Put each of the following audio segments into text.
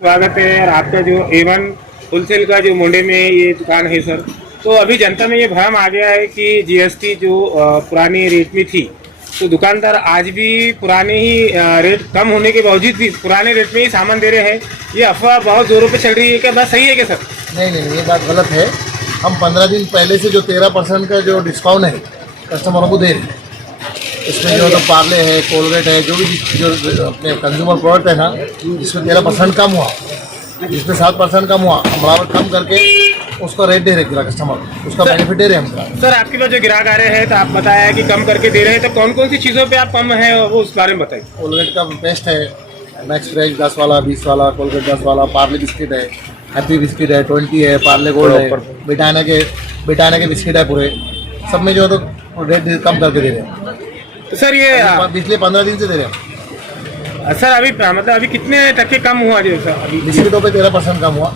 स्वागत है यार आपका जो एवन होलसेल का जो मुंडे में ये दुकान है सर। तो अभी जनता में ये भ्रम आ गया है कि जीएसटी जो पुरानी रेट में थी, तो दुकानदार आज भी पुराने ही रेट कम होने के बावजूद भी पुराने रेट में ही सामान दे रहे हैं। ये अफवाह बहुत जोरों पे चल रही है, क्या बात सही है क्या सर? नहीं नहीं, ये बात गलत है। हम 15 दिन पहले से जो 13% का जो डिस्काउंट है कस्टमरों को दे रहे हैं। इसमें जो तो पार्ले है, कोलगेट है, जो भी जो अपने कंज्यूमर प्रोडक्ट है ना, जिसमें 13% कम हुआ, जिसमें 7% कम हुआ, हम बराबर कम करके उसका रेट दे रहे हैं कस्टमर, उसका बेनिफिट दे रहे हैं हम। सर आपके पास जो ग्राहक आ रहे हैं तो आप बताया कि कम करके दे रहे हैं, तो कौन कौन सी चीज़ों पे आप कम है वो उस बारे में बताइए। कोलगेट का पेस्ट है, मैक्स फ्रेश 10 वाला, 20 वाला, कोलगेट 10 वाला, पार्ले बिस्किट है, हैप्पी बिस्किट है, 20 है, पार्ले गोल्ड है, बिटाना के बिस्किट है, पूरे सब में जो है तो रेट कम करके दे रहे हैं। तो सर ये पिछले 15 दिन से दे रहे हैं। सर अभी मतलब अभी कितने टक्के कम हुआ जो सर? अभी बिस्किटों पे 13% कम हुआ,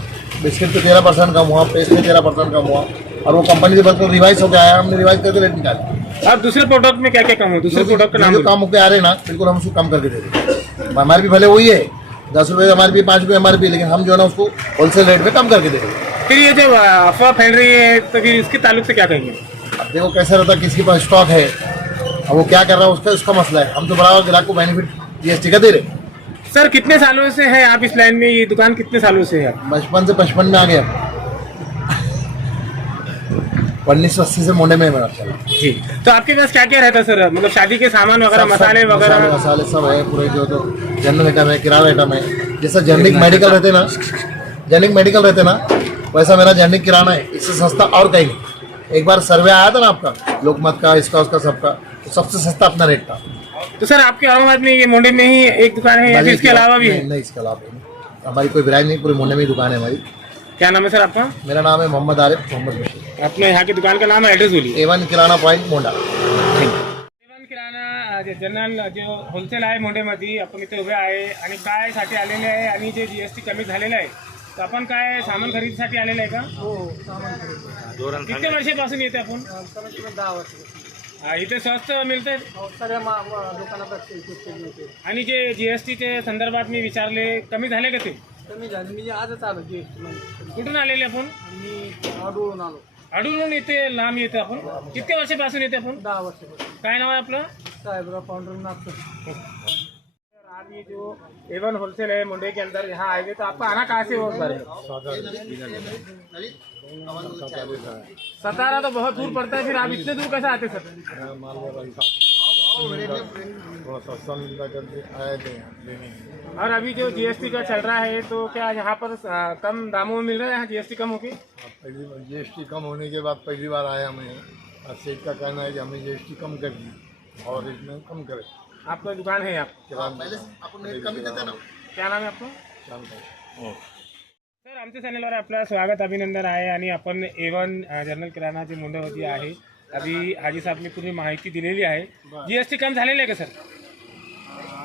बिस्किट पे 13% कम हुआ, पेस्ट पे 13% कम हुआ, और वो कंपनी से बदल रिवाइज होकर आया, हमने रिवाइज करके रेट निकाले। अब दूसरे प्रोडक्ट में क्या क्या कम हो? दूसरे प्रोडक्ट का नाम जो कम होकर आ रहे हैं ना, बिल्कुल हम उसको कम करके दे रहे हैं। हमारे भी भले वही है, 10 रुपये हमारे भी, 5 रुपये हमारे भी, लेकिन हम जो है ना उसको होलसेल रेट में कम करके दे रहे हैं। फिर ये जब अफवाह फैल रही है तो फिर इसके ताल्लुक से क्या कहेंगे? अब देखो कैसा रहता है, किसके पास स्टॉक है, अब वो क्या कर रहा है उसका मसला है। हम तो बराबर ग्राहक को बेनिफिट जीएसटी का दे रहे हैं। सर कितने सालों से है आप इस लाइन में? ये दुकान कितने सालों से है? बचपन से 55 में आ गया, 1980 से मुंडे में मेरा चला जी। तो आपके पास क्या क्या रहता है सर? मतलब शादी के सामान वगैरह, मसाले वगैरह? मसाले सब है पूरे, जो तो जनरल आइटम है, किराना आइटम है। जैसा जेनरिक मेडिकल रहते ना, जेनरिक मेडिकल रहते ना, वैसा मेरा जेनरिक किराना है। इससे सस्ता और कहीं नहीं। एक बार सर्वे आया था ना आपका, लोकमत का, इसका उसका सबका, तो सबसे सस्ता अपना रेट था। तो सर आपके औरंगाबाद में ये मुंडे में ही एक दुकान है या फिर इसके अलावा भी है? नहीं, इसके अलावा नहीं, हमारी कोई ब्रांच नहीं, पूरे मुंडे में ही दुकान है हमारी। क्या नाम है सर आपका? मेरा नाम है मोहम्मद आरिफ मोहम्मद बशीर। अपने यहाँ की दुकान का नाम है, एड्रेस बोलिए। एवन किराणा पॉइंट मोंडा। एवन किराणा जनरल जो होलसेल आहे मोंडेमध्ये आपण इथे उभे आहे आणि काय साठी आलेले आहे, आणि जे जीएसटी कमी झालेलं आहे, तर आपण काय सामान खरेदीसाठी आलेलं आहे का? हो, सामान खरेदी. किती वर्षापासून येते आपण? कमीत कमी 10 वर्ष. इथे स्वस्त मिळते? सगळ्या दुकानात होते. आणि जे जीएसटीचे संदर्भात मी विचारले, कमी झाले का ते? कमी झाली. मी आजच आलो जीएसटी. कुठून आलेले आपण? मी आडूळून आलो. अडून येते, लांब येते आपण. किती वर्षापासून येते आपण? 10 वर्षापासून. काय नाव आहे आपलं? साहेबराव पांडुरंग नागपूर. आज ये जो एवन होलसेल है मुंडे के अंदर यहाँ आए हुए, तो आपका आना कहाँ से होता है? सतारा तो बहुत दूर पड़ता है, फिर आप इतने दूर कैसे आते सर? और अभी जो जीएसटी का चल रहा है, तो क्या यहाँ पर कम दामों में मिल रहा है? यहाँ जीएसटी कम होगी? जीएसटी कम होने के बाद पहली बार आया हमें, सेठ का कहना है कि हमें जीएसटी कम कर दी और इसमें कम करे। आपका दुकान है यहाँ? पहले आपण रेट कमी देते ना। क्या नाम आहे आपलं? सर आमच्या चॅनलवर आपलं स्वागत, अभिनंदन आहे. आणि आपण एवन जनरल किराणा जे मुंडेमध्ये आहे, अभी हाजी साहेबने पूर्ण माहिती दिलेली आहे. जीएसटी कम झालेलं आहे का सर?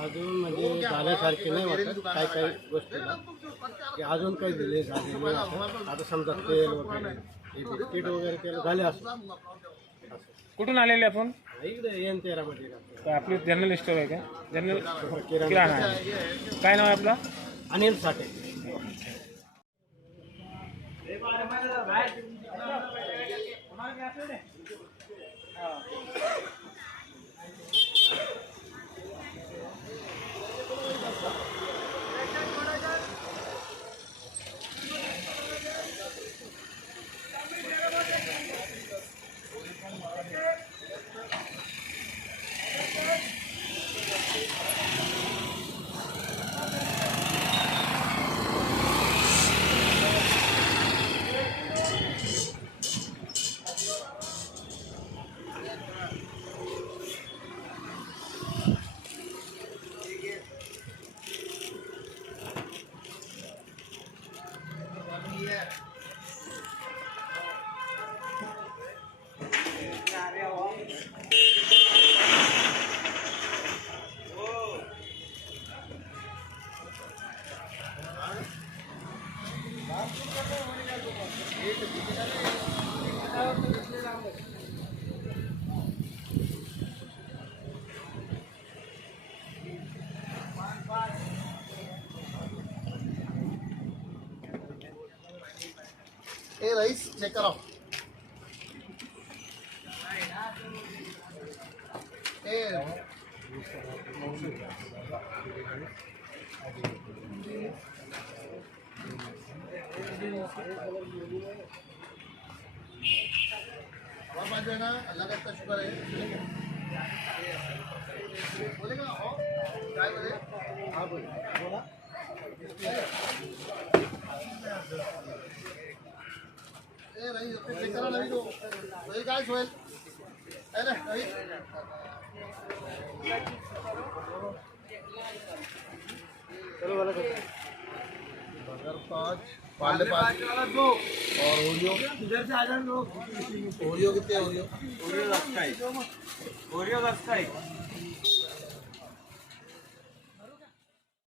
अजून म्हणजे झाल्यासारखे नाही वाटत. काही काही गोष्टी की अजून काही दिले झाले नाही. आता समजा तेल वगैरे, हे बिस्किट वगैरे तेल झाले असं. कुठून आलेले आपण? इकडे एन 13 मध्ये राहतो. तर आपली जनरल स्टोर आहे का? जनरल किराणा आहे. काय नाव आहे आपलं? अनिल साठे. ए राइस चेक करो ए और बात है ना अल्लाह का इतना शुक्र है बोलेगा हो काय बोले हाँ बोला ए रही चेक करा नहीं तो वही काय सोहेल अरे रही चलो वाला बर्गर 5 पार्ले 5 और ओरियो इधर से आ जाओ लोग ओरियो कितने ओरियो ओरियो 10 का है